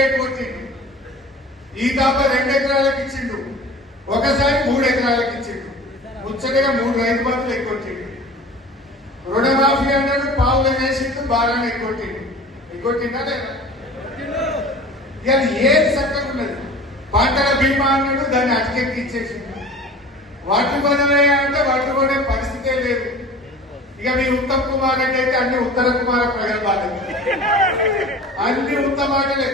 Rate కొట్టిండు. ఈ తాప 2 ఎకరాలకు ఇచ్చిండు, ఒకసారి 3 ఎకరాలకు ఇచ్చిండు. ముచ్చటగా 3 రైతు బంధులు ఎక్కొట్టిండు. రుణమాఫీ అన్నాడు, పావుగా చేసిండు, బాగానే ఎక్కొట్టిండు. ఎక్కొట్టిందా లేదా? ఇక ఏది చక్కగా ఉన్నది. పంటల బీమా అన్నాడు, దాన్ని అటకెక్కి ఇచ్చేసిండు. వాటి కొనవే అంటే వాటి కొనే పరిస్థితే లేదు. ఇక మీ ఉత్తమ్ కుమార్ రెడ్డి అయితే అన్ని ఉత్తర కుమార ప్రగల్భాలే, అన్ని ఉత్తమాటలే.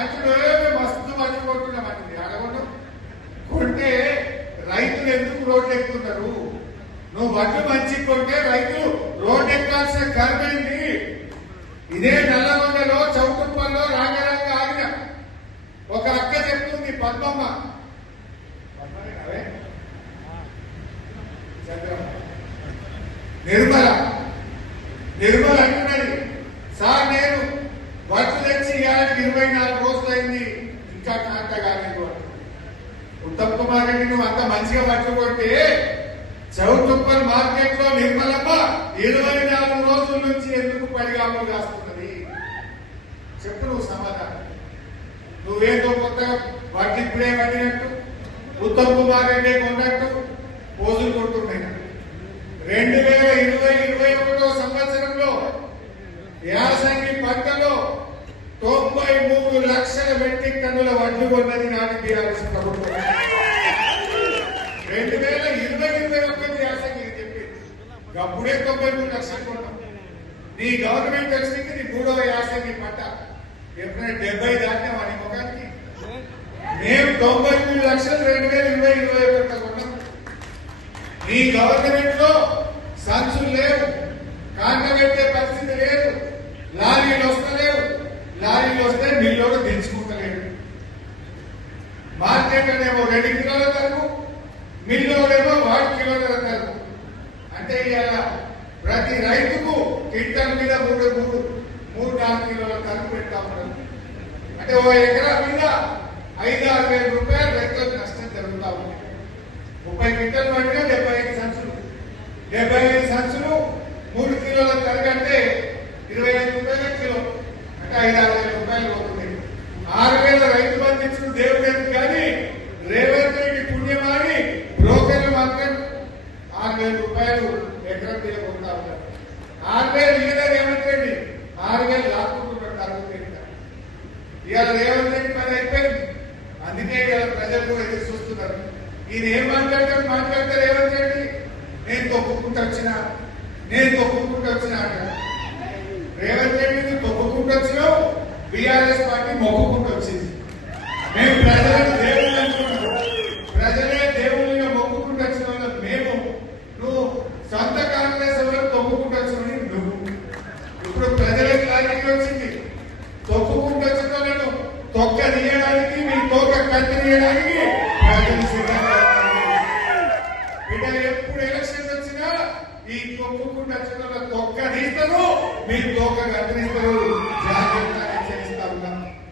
అప్పుడు మస్తు మంచి కొట్టున్నామండి. అడగను కొంటే రైతులు ఎందుకు రోడ్లు ఎక్కుతున్నారు? నువ్వు వడ్లు మంచి కొంటే రైతులు రోడ్డు ఎక్కాల్సిన కర్మైంది. ఇదే నల్లగొండలో చౌటుప్పల్లో రాంగరంగ ఆగిన ఒక అక్క చెప్తుంది, పద్మమ్మ నిర్మల అంటున్నది, సార్ నేను వడ్లు తెచ్చి ఇవాళకి 24 రోజులైంది, ఇంకా కాంట కాలేదు. ఉత్తమ్ కుమార్ రెడ్డి నువ్వు అంత మంచిగా వడ్లు కొంటే చౌటుప్పల్ మార్కెట్ లో నిర్మలమ్మ 24 రోజుల నుంచి ఎందుకు పడిగాములు కాస్తున్నది? చెప్పు నువ్వు సమాధానం. నువ్వేదో కొత్తగా వడ్లు ఇప్పుడే పడినట్టు ఉత్తమ్ కుమార్ రెడ్డి కొన్నట్టు పోజులు కొట్టున్నాయి. 2020-21 సంవత్సరంలో యాసంగి పంటలో 93 లక్షల మెట్రిక్ టన్నుల వడ్లు కొన్నది నాటి టీఆర్ఎస్ ప్రభుత్వం. 2020-21 యాసంగి చెప్పింది, అప్పుడే 93 లక్షలు కొన్నాం. నీ గవర్నమెంట్ వచ్చింది నీ 3వ యాసంగి పంట ఎప్పుడైనా 70 దాటినా వాడి ముఖానికి. మేము 93 లక్షలు 2020-21 కొన్నాం. నీ గవర్నమెంట్ లో సంచులు లేవు, కాంట పెట్టే పరిస్థితి లేదు, లారీలు వస్తలేవు, లారీలు వస్తే మిల్లోడు దించుకుంటలేడు. మార్కెట్ అనేమో 2 కిలోల ధరకు, మిల్లోడేమో 1 కిలోల ధరకు. అంటే ఇవాళ ప్రతి రైతుకు క్వింటల్ మీద 3-4 కిలోల ధరకు పెడతా ఉన్నారు. అంటే ఓ ఎకరా మీద 5-6 వేల రూపాయలు రైతులకు నష్టం జరుగుతా ఉంది. 30 క్వింటల్ పడినా 75 సంచులు, 75 సంచులు 3 కిలోల ధరకు అంటే 25 రూపాయల కిలో, అంటే 5-6 వేల రూపాయలు అవుతుంది. 6 వేల రైతు బంధించిన దేవుడు ఎందుకు కానీ రేవంత్ రెడ్డి పుణ్యమాని బ్రోకర్లు మాత్రం 6 వేల రూపాయలు ఎకరం మీద కొంటా ఉన్నారు. 6 వేలు లేదా రేవంత్ రెడ్డి 6 వేలు లాక్కుంటున్నాడు తరుగు మీద. ఇవాళ రేవంత్ రెడ్డి పని అయిపోయింది. అందుకే ఇవాళ ప్రజలు కూడా ఎదురు చూస్తున్నారు. ఈయన ఏం మాట్లాడతారు రేవంత్ రెడ్డి, నేను తొక్కుకుంటూ వచ్చినా అంటారు. రేవంత్ రెడ్డిని తొక్కుకుంటూ వచ్చినావు, బీఆర్ఎస్ పార్టీ మొక్కుకుంటూ వచ్చింది. మేము ప్రజలను దేవుళ్ళు అనుకున్నాం, ప్రజలే దేవుళ్ళగా మొక్కుకుంటూ వచ్చిన వాళ్ళం మేము. నువ్వు సొంత కాంగ్రెస్ వాళ్ళు తొక్కుకుంటూ వచ్చిన నువ్వు. ఇప్పుడు ప్రజలే క్లారిటీ వచ్చింది. తొక్కుకుంటూ వచ్చిన వాళ్ళను తొక్క తీయడానికి, మీ తోక కత్తి తీయడానికి ప్రజలు సిద్ధంగా బిడ్డ. ఎప్పుడు ఎలక్షన్ వచ్చినా ఈ తొక్కుకుంటూ వచ్చిన వాళ్ళ తొక్క తీస్తారు, మీ తోక కత్తిస్తారు. జాగ్రత్త.